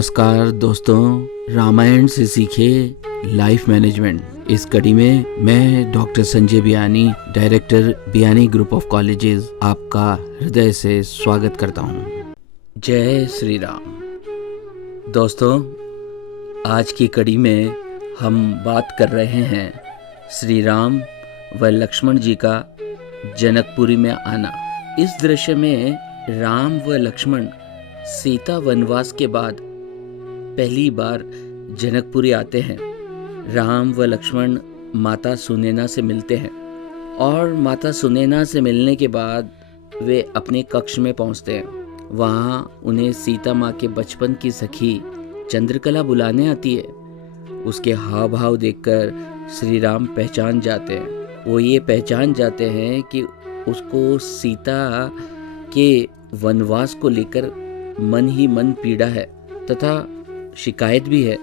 नमस्कार दोस्तों, रामायण से सीखे लाइफ मैनेजमेंट। इस कड़ी में मैं doctor Sanjay Biyani, director Biyani group of colleges, आपका हृदय से स्वागत करता हूँ। जय श्री राम। दोस्तों, आज की कड़ी में हम बात कर रहे हैं श्री राम व लक्ष्मण जी का जनकपुरी में आना। इस दृश्य में राम व लक्ष्मण सीता वनवास के बाद पहली बार जनकपुरी आते हैं। राम व लक्ष्मण माता सुनैना से मिलते हैं और माता सुनैना से मिलने के बाद वे अपने कक्ष में पहुंचते हैं। वहां उन्हें सीता माँ के बचपन की सखी चंद्रकला बुलाने आती है। उसके हाव भाव देखकर श्री राम पहचान जाते हैं। वो ये पहचान जाते हैं कि उसको सीता के वनवास को लेकर मन ही मन पीड़ा है तथा शिकायत भी है।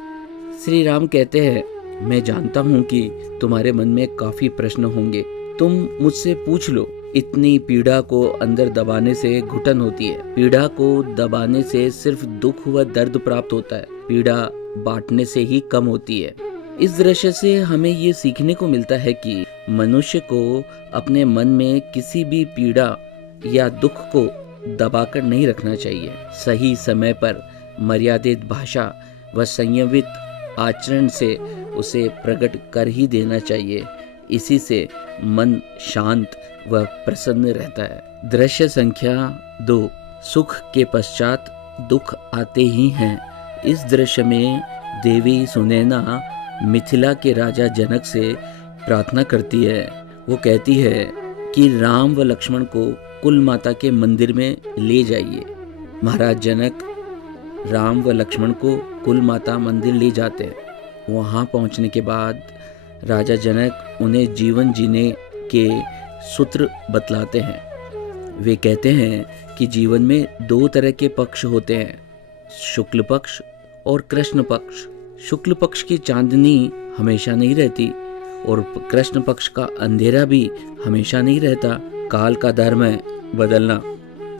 श्री राम कहते हैं, मैं जानता हूँ कि तुम्हारे मन में काफी प्रश्न होंगे, तुम मुझसे पूछ लो। इतनी पीड़ा को अंदर दबाने से घुटन होती है। पीड़ा को दबाने से सिर्फ दुख व दर्द प्राप्त होता है, पीड़ा बांटने से ही कम होती है। इस दृश्य से हमें ये सीखने को मिलता है कि मनुष्य को अपने मन में किसी भी पीड़ा या दुख को दबाकर नहीं रखना चाहिए। सही समय पर मर्यादित भाषा व संयमित आचरण से उसे प्रकट कर ही देना चाहिए। इसी से मन शांत व प्रसन्न रहता है। दृश्य संख्या 2, सुख के पश्चात दुख आते ही हैं। इस दृश्य में देवी सुनैना मिथिला के राजा जनक से प्रार्थना करती है। वो कहती है कि राम व लक्ष्मण को कुल माता के मंदिर में ले जाइए। महाराज जनक राम व लक्ष्मण को कुल माता मंदिर ले जाते हैं। वहां पहुंचने के बाद राजा जनक उन्हें जीवन जीने के सूत्र बतलाते हैं। वे कहते हैं कि जीवन में 2 तरह के पक्ष होते हैं, शुक्ल पक्ष और कृष्ण पक्ष। शुक्ल पक्ष की चांदनी हमेशा नहीं रहती और कृष्ण पक्ष का अंधेरा भी हमेशा नहीं रहता। काल का धर्म है बदलना।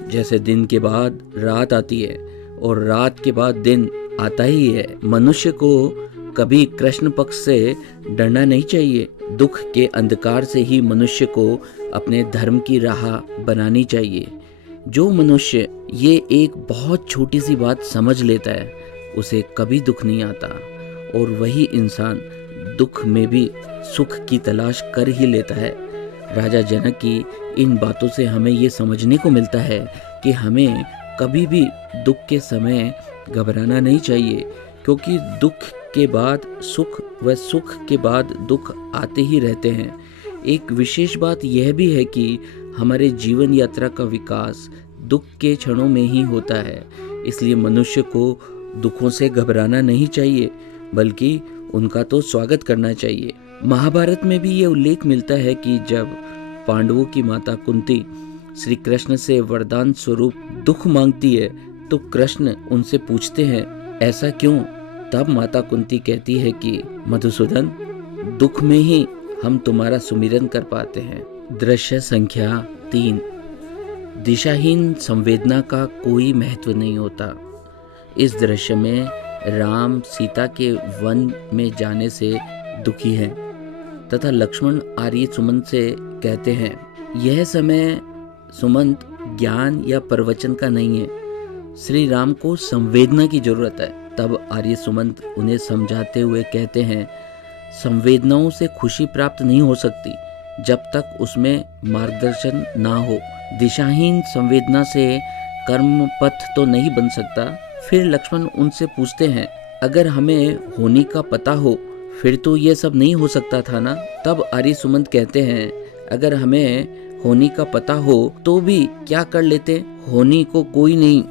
जैसे दिन के बाद रात आती है और रात के बाद दिन आता ही है। मनुष्य को कभी कृष्ण पक्ष से डरना नहीं चाहिए। दुख के अंधकार से ही मनुष्य को अपने धर्म की राह बनानी चाहिए। जो मनुष्य ये एक बहुत छोटी सी बात समझ लेता है, उसे कभी दुख नहीं आता और वही इंसान दुख में भी सुख की तलाश कर ही लेता है। राजा जनक की इन बातों से हमें ये समझने को मिलता है कि हमें कभी भी दुख के समय घबराना नहीं चाहिए, क्योंकि दुख के बाद सुख व सुख के बाद दुख आते ही रहते हैं। एक विशेष बात यह भी है कि हमारे जीवन यात्रा का विकास दुख के क्षणों में ही होता है। इसलिए मनुष्य को दुखों से घबराना नहीं चाहिए, बल्कि उनका तो स्वागत करना चाहिए। महाभारत में भी ये उल्लेख मिलता है कि जब पांडवों की माता कुंती श्री कृष्ण से वरदान स्वरूप दुख मांगती है तो कृष्ण उनसे पूछते हैं, ऐसा क्यों? तब माता कुंती कहती है कि मधुसूदन, दुख में ही हम तुम्हारा सुमिरन कर पाते हैं। दृश्य संख्या 3, दिशाहीन संवेदना का कोई महत्व नहीं होता। इस दृश्य में राम सीता के वन में जाने से दुखी हैं तथा लक्ष्मण आर्य सुमंत से कहते हैं, यह समय सुमंत ज्ञान या प्रवचन का नहीं है, श्री राम को संवेदना की जरूरत है। तब आर्य सुमंत उन्हें समझाते हुए कहते हैं, संवेदनाओं से खुशी प्राप्त नहीं हो सकती जब तक उसमें मार्गदर्शन ना हो। दिशाहीन संवेदना से कर्म पथ तो नहीं बन सकता। फिर लक्ष्मण उनसे पूछते हैं, अगर हमें होनी का पता हो फिर तो ये सब नहीं हो सकता था ना? तब आर्य सुमंत कहते हैं, अगर हमें होनी का पता हो तो भी क्या कर लेते? होनी को कोई नहीं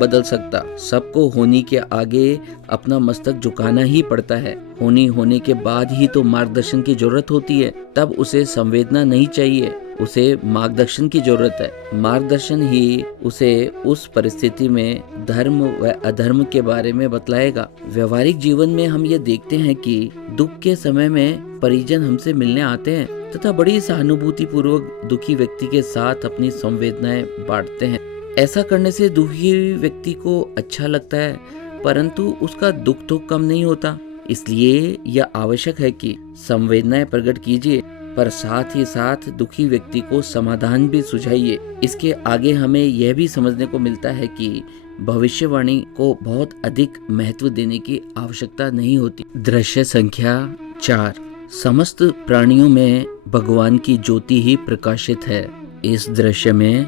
बदल सकता। सबको होनी के आगे अपना मस्तक झुकाना ही पड़ता है। होने के बाद ही तो मार्गदर्शन की जरूरत होती है। तब उसे संवेदना नहीं चाहिए, उसे मार्गदर्शन की जरूरत है। मार्गदर्शन ही उसे उस परिस्थिति में धर्म व अधर्म के बारे में बतलाएगा। व्यवहारिक जीवन में हम ये देखते हैं कि दुख के समय में परिजन हमसे मिलने आते हैं तथा बड़ी सहानुभूति पूर्वक दुखी व्यक्ति के साथ अपनी संवेदनाएं बांटते हैं। ऐसा करने से दुखी व्यक्ति को अच्छा लगता है परंतु उसका दुख तो कम नहीं होता। इसलिए यह आवश्यक है कि संवेदनाएं प्रकट कीजिए, पर साथ ही साथ दुखी व्यक्ति को समाधान भी सुझाइए। इसके आगे हमें यह भी समझने को मिलता है कि भविष्यवाणी को बहुत अधिक महत्व देने की आवश्यकता नहीं होती। दृश्य संख्या 4, समस्त प्राणियों में भगवान की ज्योति ही प्रकाशित है। इस दृश्य में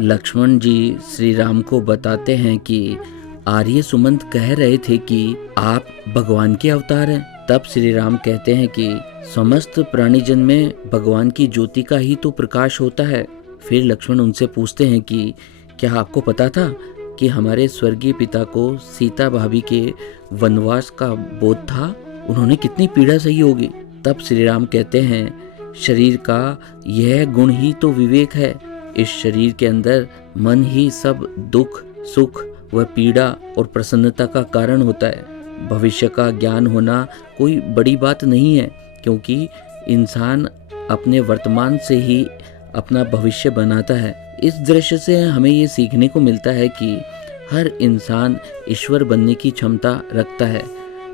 लक्ष्मण जी श्री राम को बताते हैं कि आर्य सुमंत कह रहे थे कि आप भगवान के अवतार हैं। तब श्री राम कहते हैं कि समस्त प्राणीजन में भगवान की ज्योति का ही तो प्रकाश होता है। फिर लक्ष्मण उनसे पूछते हैं कि क्या आपको पता था कि हमारे स्वर्गीय पिता को सीता भाभी के वनवास का बोध था? उन्होंने कितनी पीड़ा सही होगी। तब श्री राम कहते हैं, शरीर का यह गुण ही तो विवेक है। इस शरीर के अंदर मन ही सब दुख, सुख व पीड़ा और प्रसन्नता का कारण होता है। भविष्य का ज्ञान होना कोई बड़ी बात नहीं है, क्योंकि इंसान अपने वर्तमान से ही अपना भविष्य बनाता है। इस दृश्य से हमें ये सीखने को मिलता है कि हर इंसान ईश्वर बनने की क्षमता रखता है।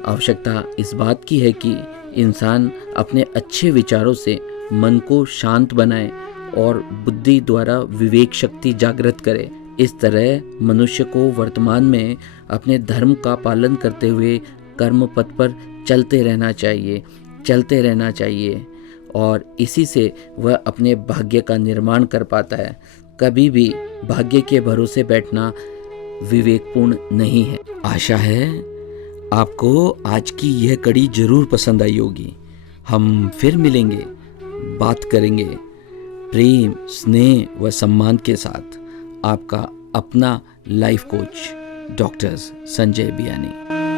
आवश्यकता इस बात की है कि इंसान अपने अच्छे विचारों से मन को शांत बनाए और बुद्धि द्वारा विवेक शक्ति जागृत करे। इस तरह मनुष्य को वर्तमान में अपने धर्म का पालन करते हुए कर्म पथ पर चलते रहना चाहिए और इसी से वह अपने भाग्य का निर्माण कर पाता है। कभी भी भाग्य के भरोसे बैठना विवेकपूर्ण नहीं है। आशा है आपको आज की यह कड़ी जरूर पसंद आई होगी। हम फिर मिलेंगे, बात करेंगे प्रेम, स्नेह व सम्मान के साथ। आपका अपना life coach doctor Sanjay Biyani.